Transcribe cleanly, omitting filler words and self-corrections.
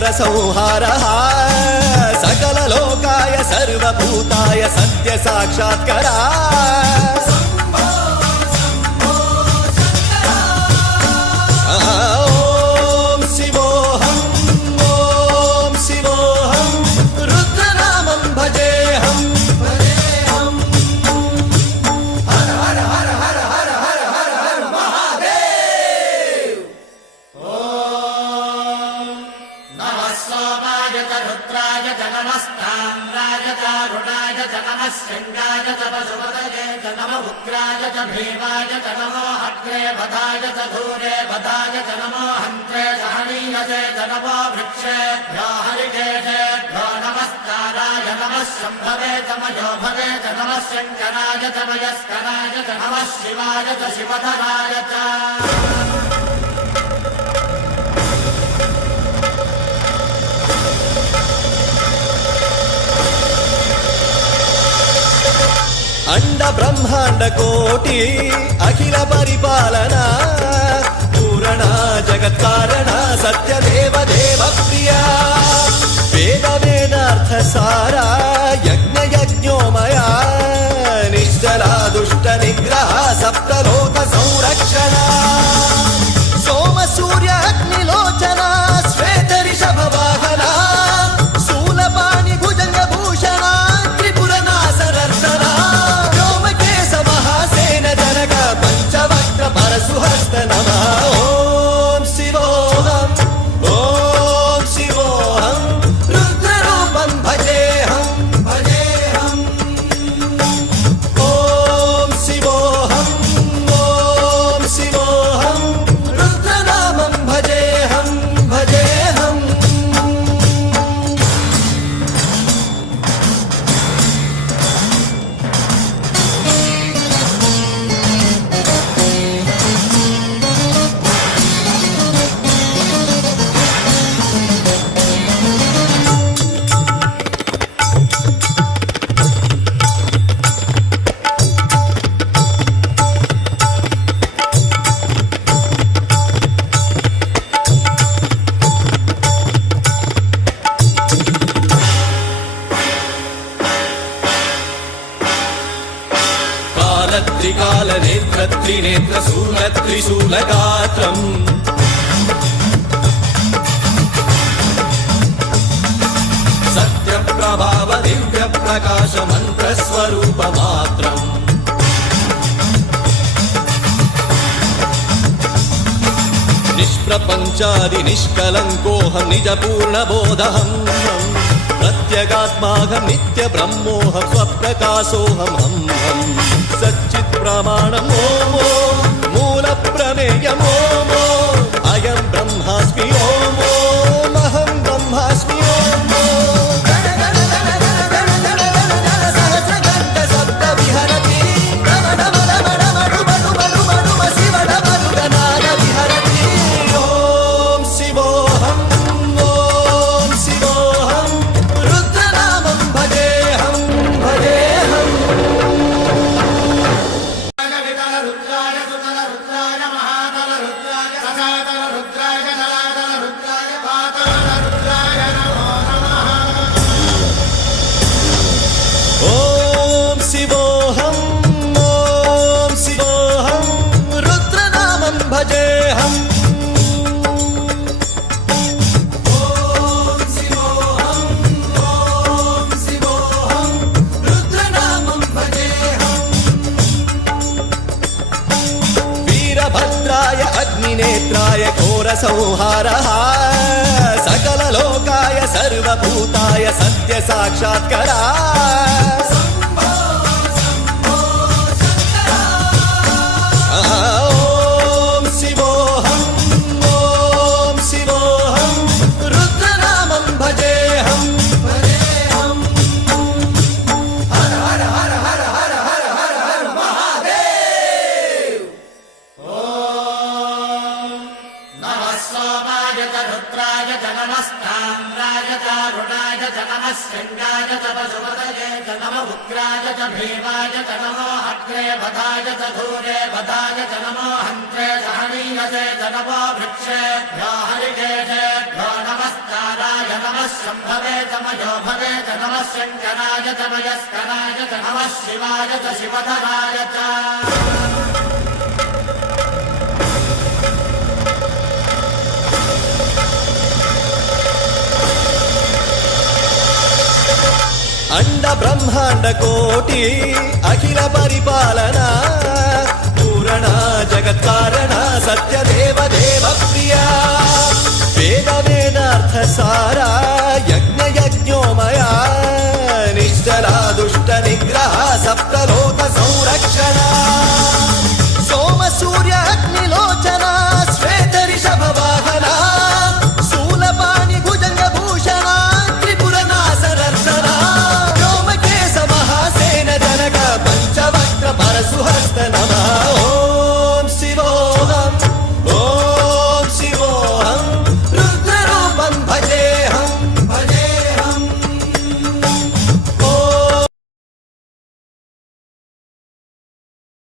घोर संहारः सकललोकाय सर्वभूताय सत्य साक्षात्करा ओम शिवोऽहं ओम शिवोऽहं रुद्रनामं भजेऽहं हर हर हर हर हर हर हर हर महादेव। ओम नमः सोमाय च रुद्राय च नमस्ताम्राय च अरुणाय च नमः शृङ्गाय च पशुपतये च नमः उग्राय च भीमाय च नमो अग्रे वधाय च धूरे वधाय च नमो हन्त्रे सहनीयसे च नमो वृक्षेभ्यो हरिकेशेभ्यो नमस्काराय नमः शम्भवे च मयोभवे च नमः शङ्कराय च मयस्कराय च नमः शिवाय च शिवधराय च। अंड ब्रह्मांड कोटि अखिल परिपालना पूरणा जगत्कारणा सत्यदेव देव प्रिया वेद वेदार्थ सारा यज्ञ यज्ञोमया निश्चला दुष्ट निग्रह सप्तलोक संरक्षणा सोम सूर्य अग्निलोचना श्वेत ऋषभ वाहना शूलपाणि भुजंग भूषणा त्रिपुर नासनर्दना पंचवक्त्र परशुहस्त नमः। ओम शिवोऽहं रुद्ररूपं भजेऽहं ओम शिवोऽहं रुद्रनामं भजेऽहं त्रिकाल नेत्र त्रिनेत्र शूल त्रिशूलगात्रम् सत्यप्रभाव दिव्य प्रकाश मंत्र स्वरूप मात्रम् निष्प्रपंचादि निष्कलंकोऽहं निज पूर्ण बोधहं प्रत्यगात्माहं नित्य ब्रह्मोऽहं स्वप्रकाशोऽहं हम सच्चित् प्रमाणम् ओम मूल प्रमेयम् ओम अयं ब्रह्मास्मि ओम अहं ब्रह्मास्मि ओम सहस्रघण्ट शब्द विहरति शिवडमरुगनाद विहरति। ओम शिवोऽहं रुद्रनामं भजेऽहं अग्निनेत्राय घोर संहारः सकललोकाय सर्वभूताय सत्य साक्षात्करा ओम शिवोऽहं रुद्रनामं भजेऽहं हर हर हर हर हर हर हर हर महादेव। नमः सोमाय च रुद्राय च नमस्ताम्राय च अरुणाय च नमः शृङ्गाय च पशुपतये च नमः उग्राय च भीमाय च नमो अग्रे वधाय च धूरे वधाय च नमो हन्त्रे सहनीयसे च नमो वृक्षेभ्यो हरिकेशेभ्यो नमस्काराय नमः शम्भवे च मयोभवे च नमः शङ्कराय च मयस्कराय च नमः शिवाय च शिवधराय च अंड ब्रह्मांड कोटि अखिल परिपालना पूरण जगत्कारण सत्य